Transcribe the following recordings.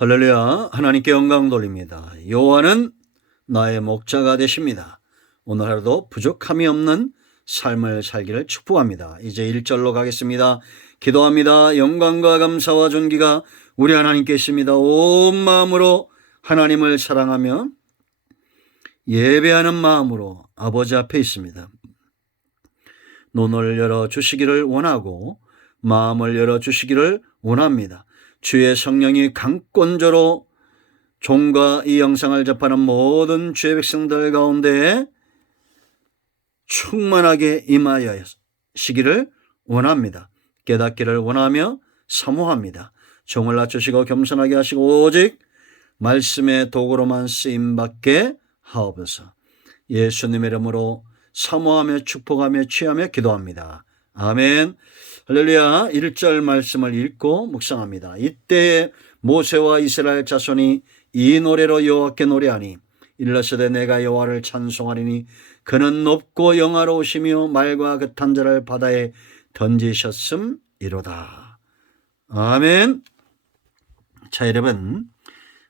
할렐루야. 하나님께 영광 돌립니다. 여호와는 나의 목자가 되십니다. 오늘 하루도 부족함이 없는 삶을 살기를 축복합니다. 이제 1절로 가겠습니다. 기도합니다. 영광과 감사와 존귀가 우리 하나님께 있습니다. 온 마음으로 하나님을 사랑하며 예배하는 마음으로 아버지 앞에 있습니다. 눈을 열어주시기를 원하고 마음을 열어주시기를 원합니다. 주의 성령이 강권조로 종과 이 영상을 접하는 모든 주의 백성들 가운데 충만하게 임하시기를 원합니다. 깨닫기를 원하며 사모합니다. 종을 낮추시고 겸손하게 하시고 오직 말씀의 도구로만 쓰임받게 하옵소서. 예수님의 이름으로 사모하며 축복하며 취하며 기도합니다. 아멘. 할렐루야. 1절 말씀을 읽고 묵상합니다. 이때 모세와 이스라엘 자손이 이 노래로 여호와께 노래하니 일러서되 내가 여호와를 찬송하리니 그는 높고 영화로우시며 말과 그탄 자를 바다에 던지셨음이로다. 아멘. 자, 여러분,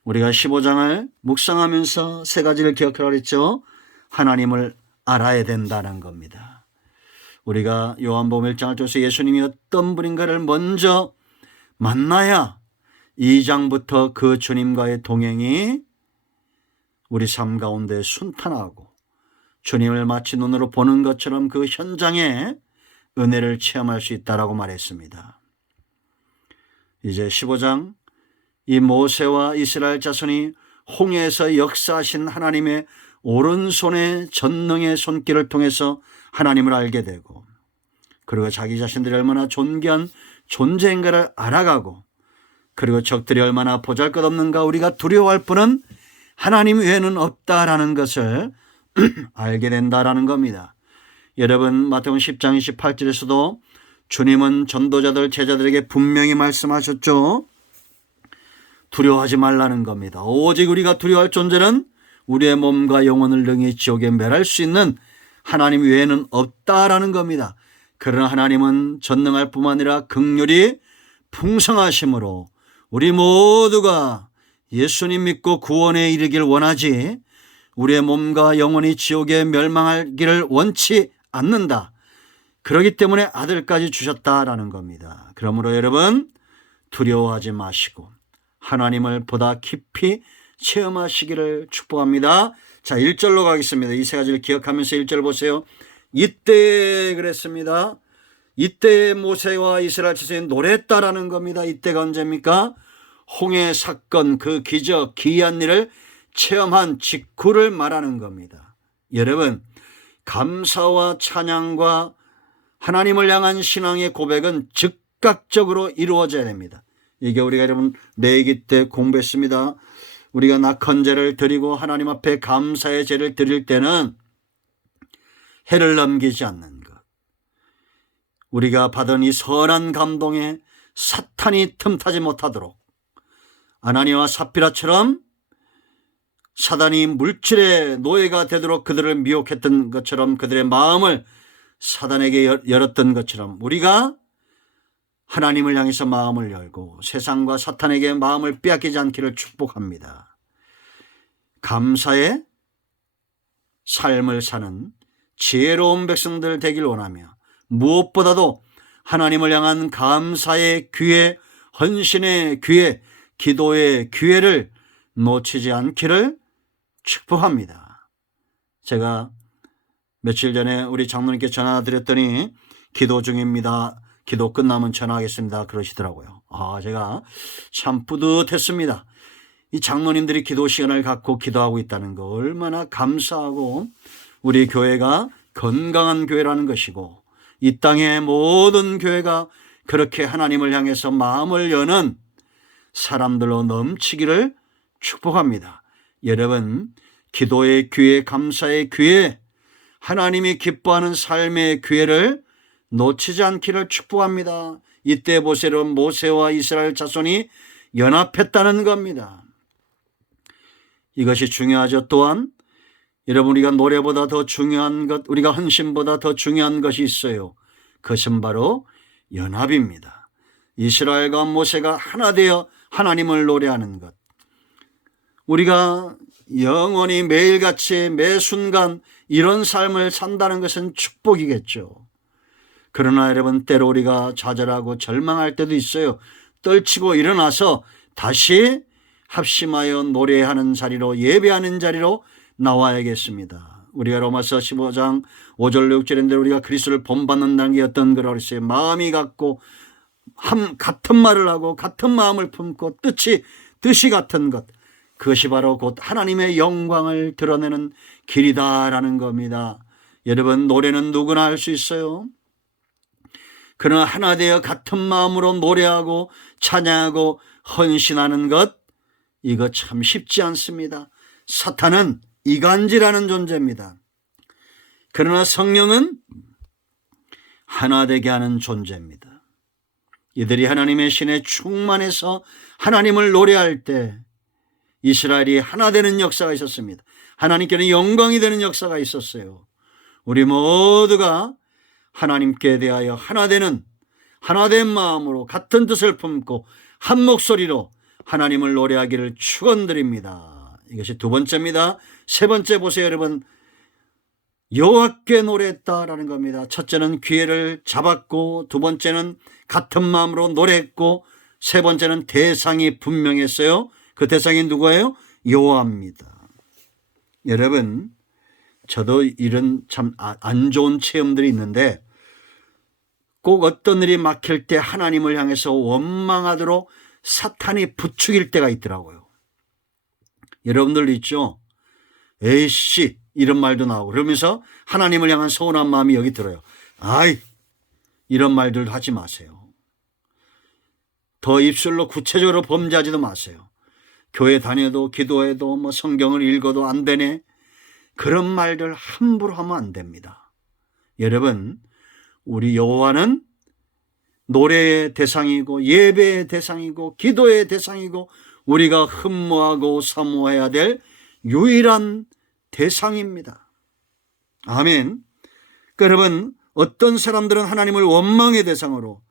우리가 15장을 묵상하면서 세 가지를 기억하라고 했죠. 하나님을 알아야 된다는 겁니다. 우리가 요한복음 1장을 통해서 예수님이 어떤 분인가를 먼저 만나야 2장부터 그 주님과의 동행이 우리 삶 가운데 순탄하고 주님을 마치 눈으로 보는 것처럼 그 현장에 은혜를 체험할 수 있다라고 말했습니다. 이제 15장, 이 모세와 이스라엘 자손이 홍해에서 역사하신 하나님의 오른손의 전능의 손길을 통해서 하나님을 알게 되고, 그리고 자기 자신들이 얼마나 존귀한 존재인가를 알아가고, 그리고 적들이 얼마나 보잘것없는가 우리가 두려워할 뿐은 하나님 외에는 없다라는 것을 알게 된다라는 겁니다. 여러분, 마태복음 10장 28절에서도 주님은 전도자들 제자들에게 분명히 말씀하셨죠. 두려워하지 말라는 겁니다. 오직 우리가 두려워할 존재는 우리의 몸과 영혼을 능히 지옥에 멸할 수 있는 하나님 외에는 없다라는 겁니다. 그러나 하나님은 전능할 뿐만 아니라 긍휼이 풍성하심으로 우리 모두가 예수님 믿고 구원에 이르길 원하지 우리의 몸과 영혼이 지옥에 멸망하기를 원치 않는다. 그렇기 때문에 아들까지 주셨다라는 겁니다. 그러므로 여러분, 두려워하지 마시고 하나님을 보다 깊이 체험하시기를 축복합니다. 자, 1절로 가겠습니다. 이 세 가지를 기억하면서 1절 보세요. 이때 그랬습니다. 이때 모세와 이스라엘 자손이 노래했다라는 겁니다. 이때가 언제입니까? 홍해 사건, 그 기적, 기이한 일을 체험한 직후를 말하는 겁니다. 여러분, 감사와 찬양과 하나님을 향한 신앙의 고백은 즉각적으로 이루어져야 됩니다. 이게 우리가 여러분 내기 때 공부했습니다. 우리가 낙헌제를 드리고 하나님 앞에 감사의 제를 드릴 때는 해를 넘기지 않는 것, 우리가 받은 이 선한 감동에 사탄이 틈타지 못하도록 아나니와 삽비라처럼 사단이 물질의 노예가 되도록 그들을 미혹했던 것처럼, 그들의 마음을 사단에게 열었던 것처럼 우리가 하나님을 향해서 마음을 열고 세상과 사탄에게 마음을 빼앗기지 않기를 축복합니다. 감사의 삶을 사는 지혜로운 백성들 되길 원하며 무엇보다도 하나님을 향한 감사의 기회, 헌신의 기회, 기도의 기회를 놓치지 않기를 축복합니다. 제가 며칠 전에 우리 장로님께 전화 드렸더니 기도 중입니다. 기도 끝나면 전화하겠습니다. 그러시더라고요. 제가 참 뿌듯했습니다. 이 장로님들이 기도 시간을 갖고 기도하고 있다는 거 얼마나 감사하고 우리 교회가 건강한 교회라는 것이고 이 땅의 모든 교회가 그렇게 하나님을 향해서 마음을 여는 사람들로 넘치기를 축복합니다. 여러분, 기도의 기회, 감사의 기회, 하나님이 기뻐하는 삶의 기회를 놓치지 않기를 축복합니다. 이때 보세요. 모세와 이스라엘 자손이 연합했다는 겁니다. 이것이 중요하죠. 또한 여러분, 우리가 노래보다 더 중요한 것, 우리가 헌신보다 더 중요한 것이 있어요. 그것은 바로 연합입니다. 이스라엘과 모세가 하나 되어 하나님을 노래하는 것, 우리가 영원히 매일같이 매 순간 이런 삶을 산다는 것은 축복이겠죠. 그러나 여러분, 때로 우리가 좌절하고 절망할 때도 있어요. 떨치고 일어나서 다시 합심하여 노래하는 자리로, 예배하는 자리로 나와야겠습니다. 우리가 로마서 15장 5절 6절인데 우리가 그리스도를 본받는다는 게 어떤 거라고 했어요. 마음이 같고 같은 말을 하고 같은 마음을 품고 뜻이 같은 것, 그것이 바로 곧 하나님의 영광을 드러내는 길이다라는 겁니다. 여러분, 노래는 누구나 할 수 있어요. 그러나 하나 되어 같은 마음으로 노래하고 찬양하고 헌신하는 것, 이거 참 쉽지 않습니다. 사탄은 이간질하는 존재입니다. 그러나 성령은 하나 되게 하는 존재입니다. 이들이 하나님의 신에 충만해서 하나님을 노래할 때 이스라엘이 하나 되는 역사가 있었습니다. 하나님께는 영광이 되는 역사가 있었어요. 우리 모두가 하나님께 대하여 하나된 마음으로 같은 뜻을 품고 한 목소리로 하나님을 노래하기를 축원드립니다. 이것이 두 번째입니다. 세 번째 보세요, 여러분. 여호와께 노래했다라는 겁니다. 첫째는 기회를 잡았고, 두 번째는 같은 마음으로 노래했고, 세 번째는 대상이 분명했어요. 그 대상이 누구예요? 여호와입니다. 여러분, 저도 이런 참 안 좋은 체험들이 있는데, 꼭 어떤 일이 막힐 때 하나님을 향해서 원망하도록 사탄이 부추길 때가 있더라고요. 여러분들 있죠? 에이씨, 이런 말도 나오고, 그러면서 하나님을 향한 서운한 마음이 여기 들어요. 아이, 이런 말들 하지 마세요. 더 입술로 구체적으로 범죄하지도 마세요. 교회 다녀도 기도해도 성경을 읽어도 안 되네, 그런 말들 함부로 하면 안 됩니다. 여러분, 우리 여호와는 노래의 대상이고 예배의 대상이고 기도의 대상이고 우리가 흠모하고 사모해야 될 유일한 대상입니다. 아멘. 여러분, 어떤 사람들은 하나님을 원망의 대상으로,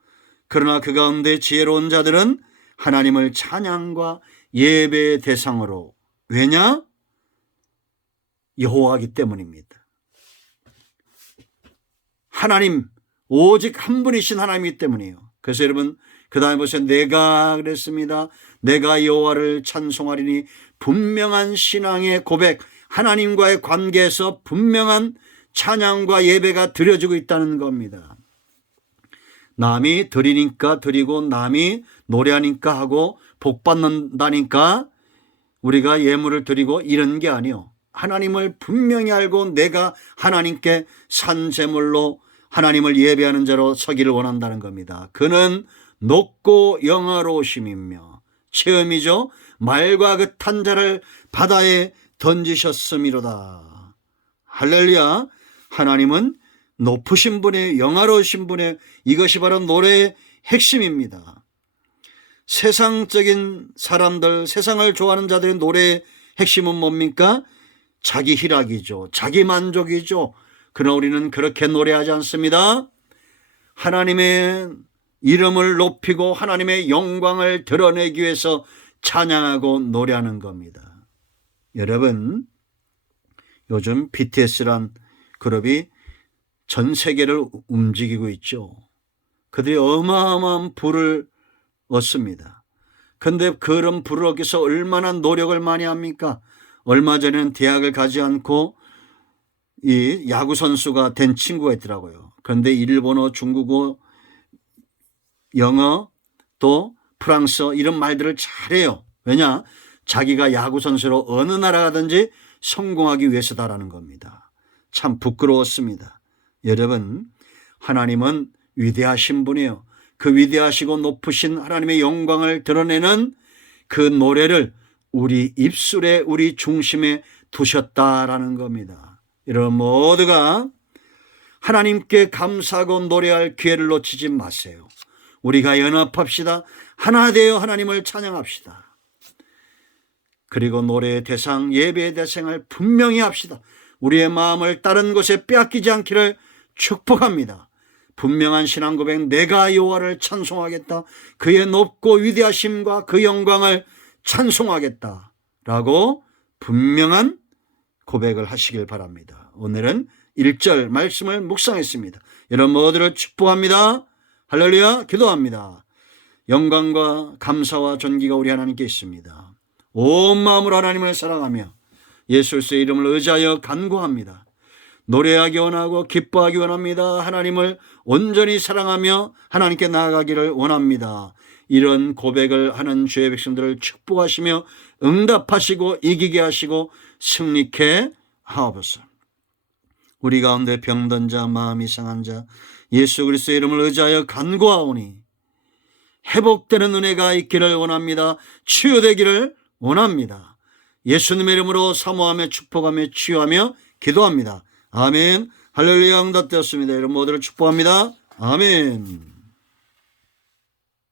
그러나 그 가운데 지혜로운 자들은 하나님을 찬양과 예배의 대상으로. 왜냐? 여호와이기 때문입니다. 하나님, 오직 한 분이신 하나님이기 때문이에요. 그래서 여러분, 그 다음에 보세요. 내가 그랬습니다. 내가 여호와를 찬송하리니, 분명한 신앙의 고백, 하나님과의 관계에서 분명한 찬양과 예배가 드려지고 있다는 겁니다. 남이 드리니까 드리고, 남이 노래하니까 하고, 복 받는다니까 우리가 예물을 드리고, 이런 게 아니요. 하나님을 분명히 알고 내가 하나님께 산 제물로 하나님을 예배하는 자로 서기를 원한다는 겁니다. 그는 높고 영화로우심이며, 체험이죠. 말과 같은 자를 바다에 던지셨음이로다. 할렐루야. 하나님은 높으신 분의, 영화로우신 분의, 이것이 바로 노래의 핵심입니다. 세상적인 사람들, 세상을 좋아하는 자들의 노래의 핵심은 뭡니까? 자기 희락이죠. 자기 만족이죠. 그러나 우리는 그렇게 노래하지 않습니다. 하나님의 이름을 높이고 하나님의 영광을 드러내기 위해서 찬양하고 노래하는 겁니다. 여러분, 요즘 BTS란 그룹이 전 세계를 움직이고 있죠. 그들이 어마어마한 부를 얻습니다. 그런데 그런 부를 얻기 위해서 얼마나 노력을 많이 합니까? 얼마 전에는 대학을 가지 않고 이 야구 선수가 된 친구가 있더라고요. 그런데 일본어, 중국어, 영어, 또 프랑스어 이런 말들을 잘해요. 왜냐? 자기가 야구 선수로 어느 나라 가든지 성공하기 위해서다라는 겁니다. 참 부끄러웠습니다. 여러분, 하나님은 위대하신 분이에요. 그 위대하시고 높으신 하나님의 영광을 드러내는 그 노래를 우리 입술에, 우리 중심에 두셨다라는 겁니다. 여러분 모두가 하나님께 감사하고 노래할 기회를 놓치지 마세요. 우리가 연합합시다. 하나 되어 하나님을 찬양합시다. 그리고 노래의 대상, 예배의 대상을 분명히 합시다. 우리의 마음을 다른 곳에 빼앗기지 않기를 축복합니다. 분명한 신앙 고백, 내가 여호와를 찬송하겠다. 그의 높고 위대하심과 그 영광을 찬송하겠다 라고 분명한 고백을 하시길 바랍니다. 오늘은 1절 말씀을 묵상했습니다. 여러분 모두를 축복합니다. 할렐루야. 기도합니다. 영광과 감사와 존귀가 우리 하나님께 있습니다. 온 마음으로 하나님을 사랑하며 예수 그리스도의 이름을 의지하여 간구합니다. 노래하기 원하고 기뻐하기 원합니다. 하나님을 온전히 사랑하며 하나님께 나아가기를 원합니다. 이런 고백을 하는 주의 백성들을 축복하시며 응답하시고 이기게 하시고 승리케 하옵소서. 우리 가운데 병든 자, 마음이 상한 자, 예수 그리스도의 이름을 의지하여 간구하오니 회복되는 은혜가 있기를 원합니다. 치유되기를 원합니다. 예수님의 이름으로 사모하며 축복하며 치유하며 기도합니다. 아멘. 할렐루야. 응답되었습니다. 여러분 모두를 축복합니다. 아멘.